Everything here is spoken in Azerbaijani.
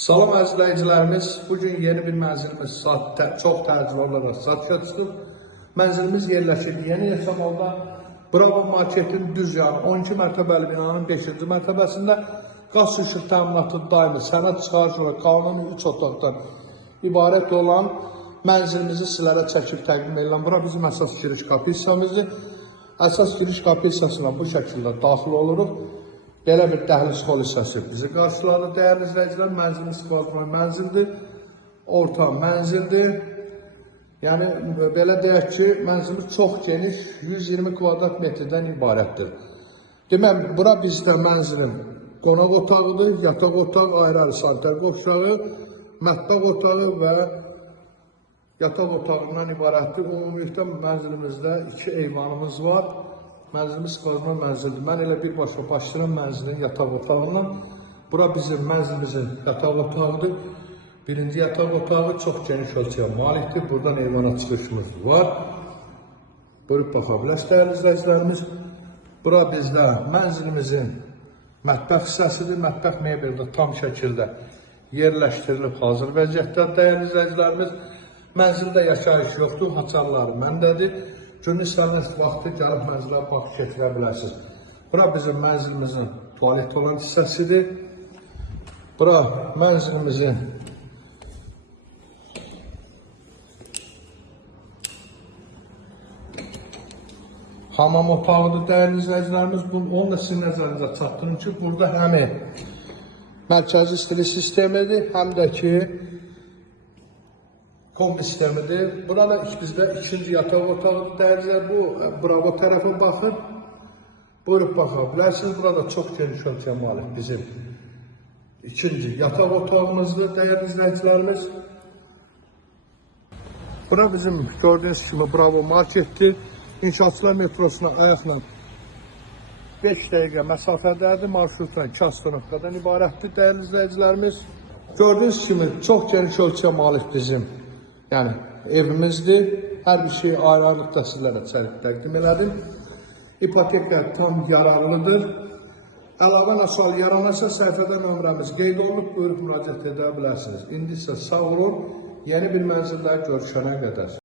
Salam əzizləyicilərimiz, bugün yeni bir mənzilimiz çox təcili olaraq satışa çıxıb. Mənzilimiz yerləşir Yeni Yaşamalda, Bravo Marketin düz yanı 12 mərtəbəli binanın 5-ci mərtəbəsində qaz işıq təminatı daimi sənəd çıxarıcı və qanuni 3 otaqdan ibarət olan mənzilimizi sizlərə çəkib təqdim edirəm. Bura bizim əsas giriş qapı hissəmizdir. Əsas giriş qapı hissəsinə bu şəkildə daxil oluruq. Belə bir dəhliz xol hissəsi bizi qarşıladı. Dəyərli izləyicilər, mənzilimiz kvadrat mənzildir, orta mənzildir. Yəni, belə deyək ki, mənzilimiz çox geniş, 120 kvadrat metrdən ibarətdir. Demək, bura bizdə mənzilin qonaq otağıdır, yataq otağı, ayrı-ayrı sanitar qovşağı, mətbəx otağı və yataq otağından ibarətdir. Ümumilikdə mənzilimizdə 2 eyvanımız var. Mənzilimiz qazma mənzildir. Mən elə birbaşa başlayıram mənzilin yataq otağından. Bura bizim mənzilimizin yataq otağıdır. Birinci yataq otağı çox geniş ölçüyə malikdir. Buradan eyvana çıxışımız var. Buyurub baxa bilərsiniz dəyərli izləyicilərimiz. Bura bizdə mənzilimizin mətbəx hissəsidir. Mətbəx mebeli də tam şəkildə yerləşdirilib hazır vəziyyətdə dəyərli izləyicilərimiz. Mənzildə yaşayış yoxdur, haçarları məndədir. Günün istənilən vaxtı gəlib mənzilə baxıb gətirə bilərsiniz. Bura bizim mənzilimizin tualet olan hissəsidir. Bura mənzilimizin hamam otağıdır dəyərli izləyicilərimiz. Onu da sizin nəzərinizə çatdırın ki, burada həm mərkəzi istili sistemidir, həm də ki kombi sistemidir. Burada bizdə ikinci yataq otağıdır dəyərli. Bu Bravo tərəfə baxır. Buyurub baxa bilərsiniz. Burada çox geniş ölçüyə malik bizim ikinci yataq otağımızdır dəyərli izləyicilərimiz. Bura bizim gördüğünüz kimi Bravo Marketdir. İnşaatçılar metrosuna ayaqla 5 dəqiqə məsafədədir. Marşrutla 2 astanovkadan ibarətdir dəyərli izləyicilərimiz. Gördüğünüz kimi çox geniş ölçüyə malik bizim evimizdir. Hər bir şey ayrı-ayrılıqda sizlərə təqdim elədim. İpoteklər tam yararlıdır. Əlavə nasıl yaranırsa səhifədə nömrəmiz qeyd olunub, buyurub müraciət edə bilərsiniz. İndi isə sağ olun, yeni bir mənzildə görüşənə qədər.